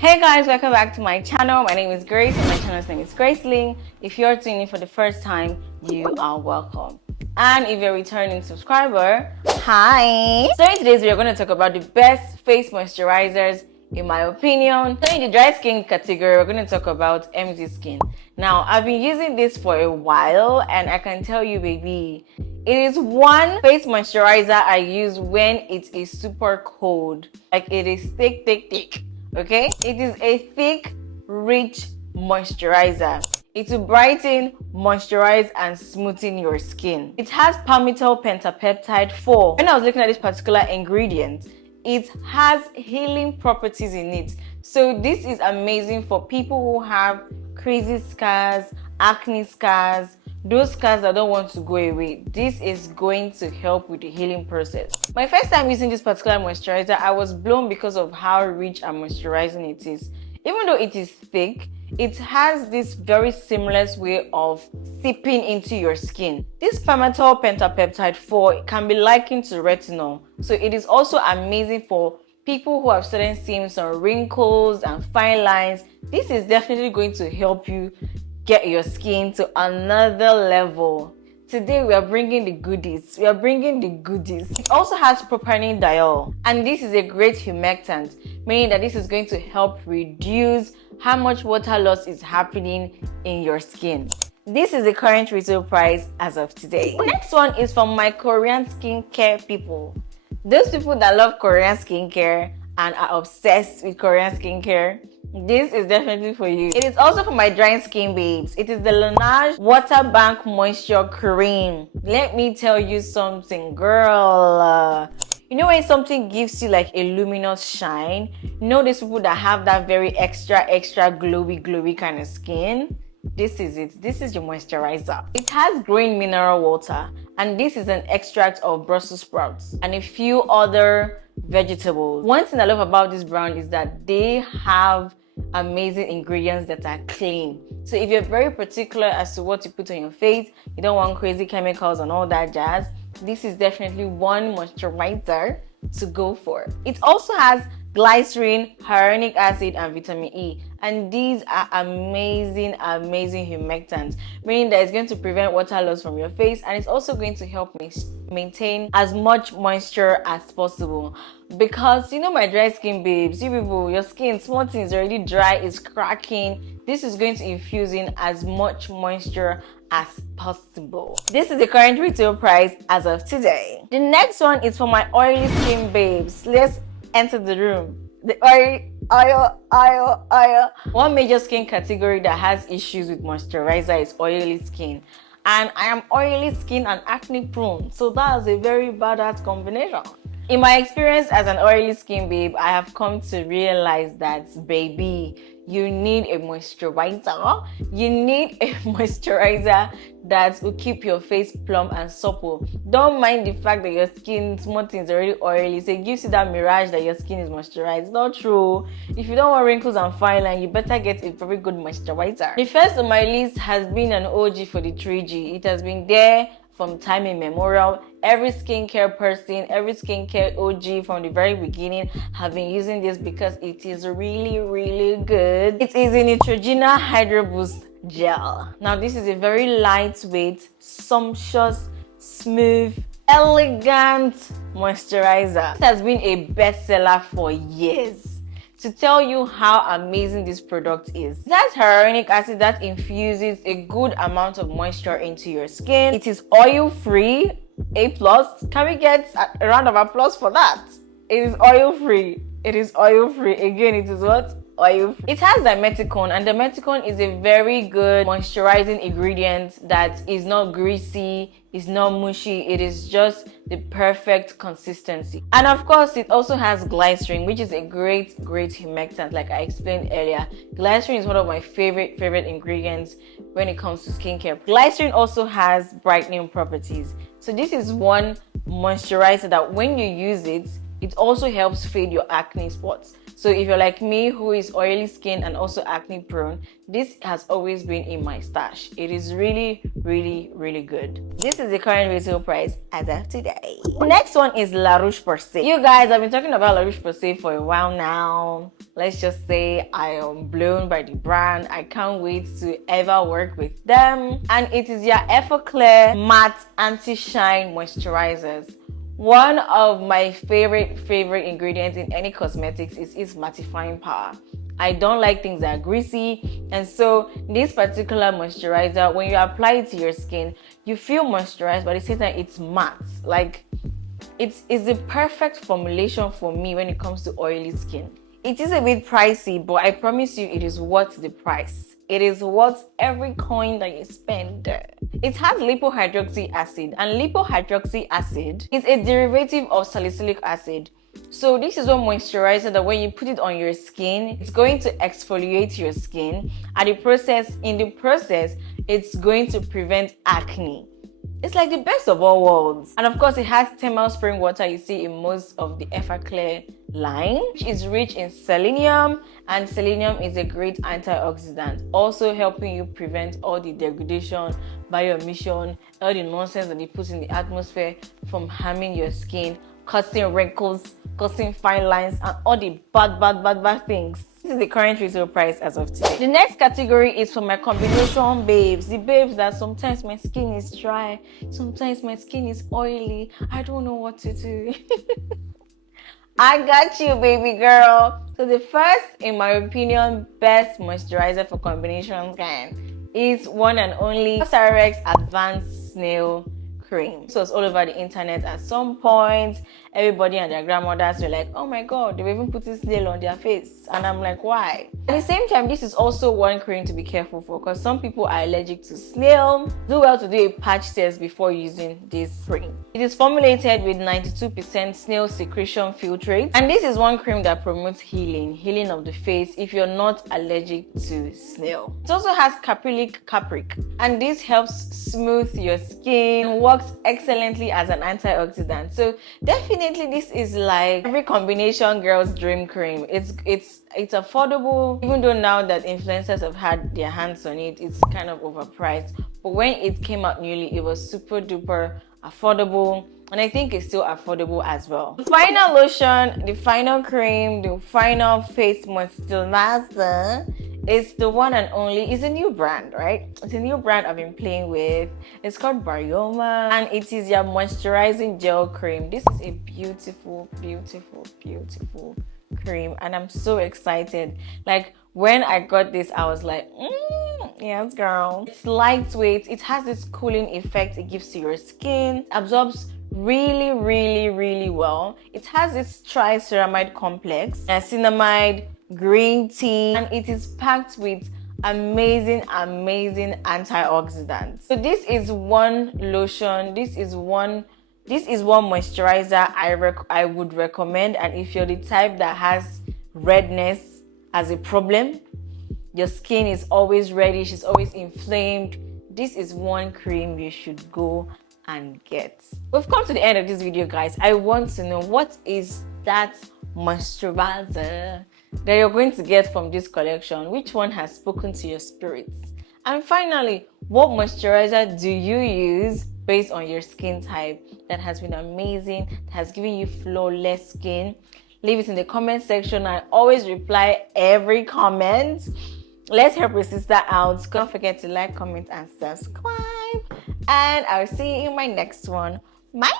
Hey guys, welcome back to my channel. My name is Grace and my channel's name is Grace Ling. If you're tuning in for the first time, you are welcome. And if you're a returning subscriber, hi! So in today's video, we're going to talk about the best face moisturizers in my opinion. So in the dry skin category, we're going to talk about MZ Skin. Now, I've been using this for a while and I can tell you, baby, it is one face moisturizer I use when it is super cold. Like it is thick. Okay, it is a thick, rich moisturizer. It will brighten, moisturize, and smoothen your skin. It has palmitoyl pentapeptide 4. When I was looking at this particular ingredient, it has healing properties in it. So this is amazing for people who have crazy scars, acne scars, those scars that don't want to go away. This is going to help with the healing process. My first time using this particular moisturizer, I was blown because of how rich and moisturizing it is. Even though it is thick, it has this very seamless way of seeping into your skin. This palmitoyl pentapeptide 4 can be likened to retinol. So it is also amazing for people who have started seeing some wrinkles and fine lines. This is definitely going to help you get your skin to another level. Today we are bringing the goodies. It also has propanediol, and this is a great humectant, meaning that this is going to help reduce how much water loss is happening in your skin. This is the current retail price as of today. Next one is from my Korean skincare people. Those people that love Korean skincare and are obsessed with Korean skincare, this is definitely for you. It is also for my dry skin babes. It is the Laneige Water Bank Moisture Cream. Let me tell you something, girl. You know when something gives you like a luminous shine? You know these people that have that very extra glowy kind of skin? This is it. This is your moisturizer. It has green mineral water, and this is an extract of Brussels sprouts and a few other vegetables. One thing I love about this brand is that they have amazing ingredients that are clean. So if you're very particular as to what you put on your face, you don't want crazy chemicals and all that jazz, this is definitely one moisturizer to go for. It also has glycerin, hyaluronic acid, and vitamin E, and these are amazing humectants, meaning that it's going to prevent water loss from your face, and it's also going to help me maintain as much moisture as possible. Because you know my dry skin babes, you people, your skin, small things already dry, is cracking. This is going to infuse in as much moisture as possible. This is the current retail price as of today. The next one is for my oily skin babes. Let's enter the room. The oil. One major skin category that has issues with moisturizer is oily skin. And I am oily skin and acne prone, so that is a very badass combination. In my experience as an oily skin babe, I have come to realize that, baby, you need a moisturizer. You need a moisturizer that will keep your face plump and supple. Don't mind the fact that your skin, small things already oily, so it gives you that mirage that your skin is moisturized. Not true. If you don't want wrinkles and fine line, you better get a very good moisturizer. The first on my list has been an OG for the 3G. It has been there from time immemorial. Every skincare person, every skincare OG from the very beginning have been using this because it is really good. It is a Neutrogena Hydro Boost Gel. Now this is a very lightweight, sumptuous, smooth, elegant moisturizer. It has been a bestseller for years. To tell you how amazing this product is. That's hyaluronic acid that infuses a good amount of moisture into your skin. It is oil-free, A+. Can we get a round of applause for that? It is oil-free. Again, it is what? Oil-free. It has dimethicone, and dimethicone is a very good moisturizing ingredient that is not greasy, is not mushy. It is just the perfect consistency. And of course, it also has glycerin, which is a great humectant, like I explained earlier. Glycerin is one of my favorite ingredients when it comes to skincare. Glycerin also has brightening properties. So this is one moisturizer that when you use it, it also helps fade your acne spots. So if you're like me, who is oily skin and also acne prone, this has always been in my stash. It is really really good. This is the current retail price as of today. The next one is La Roche-Posay. You guys, I've been talking about La Roche-Posay for a while now. Let's just say I am blown by the brand. I can't wait to ever work with them. And it is their Everclear Matte Anti-Shine Moisturizers. One of my favorite ingredients in any cosmetics is its mattifying power. I don't like things that are greasy, and so this particular moisturizer, when you apply it to your skin, you feel moisturized, but at the same time it's matte. Like it's the perfect formulation for me when it comes to oily skin. It is a bit pricey, but I promise you it is worth the price. It is worth every coin that you spend. It has lipohydroxy acid, and lipohydroxy acid is a derivative of salicylic acid. So this is one moisturizer that when you put it on your skin, it's going to exfoliate your skin. In the process, it's going to prevent acne. It's like the best of all worlds. And of course, it has thermal spring water you see in most of the Everclear line, which is rich in selenium, and selenium is a great antioxidant, also helping you prevent all the degradation, bioemission, all the nonsense that they put in the atmosphere from harming your skin, causing wrinkles, causing fine lines, and all the bad things. This is the current retail price as of today. The next category is for my combination babes. The babes that sometimes my skin is dry, sometimes my skin is oily. I don't know what to do. I got you, baby girl. So the first, in my opinion, best moisturizer for combination skin is one and only COSRX Advanced Snail Cream. So it's all over the internet at some point. Everybody and their grandmothers were like, oh my god, they were even putting snail on their face. And I'm like, why? At the same time, this is also one cream to be careful for, because some people are allergic to snail. Do well to do a patch test before using this cream. It is formulated with 92% snail secretion filtrate, and this is one cream that promotes healing of the face if you're not allergic to snail. It also has caprylic capric, and this helps smooth your skin and works excellently as an antioxidant. So definitely this is like every combination girl's dream cream. It's affordable, even though now that influencers have had their hands on it, it's kind of overpriced. But when it came out newly, it was super duper affordable, and I think it's still affordable as well. The final lotion, the final cream, the final face moisturizer is the one and only. It's a new brand, right? It's a new brand I've been playing with. It's called Baryoma, and it is your moisturizing gel cream. This is a beautiful cream, and I'm so excited. Like when I got this, I was like, yes girl. It's lightweight, it has this cooling effect it gives to your skin, absorbs really well. It has this triceramide complex, niacinamide, green tea, and it is packed with amazing antioxidants. So this is one lotion, this is one moisturizer I would recommend. And if you're the type that has redness as a problem, your skin is always reddish, it's always inflamed, this is one cream you should go and get. We've come to the end of this video, guys. I want to know, what is that moisturizer that you're going to get from this collection? Which one has spoken to your spirits? And finally, what moisturizer do you use based on your skin type that has been amazing, that has given you flawless skin? Leave it in the comment section. I always reply every comment. Let's help your sister out. Don't forget to like, comment, and subscribe. And I'll see you in my next one. Bye!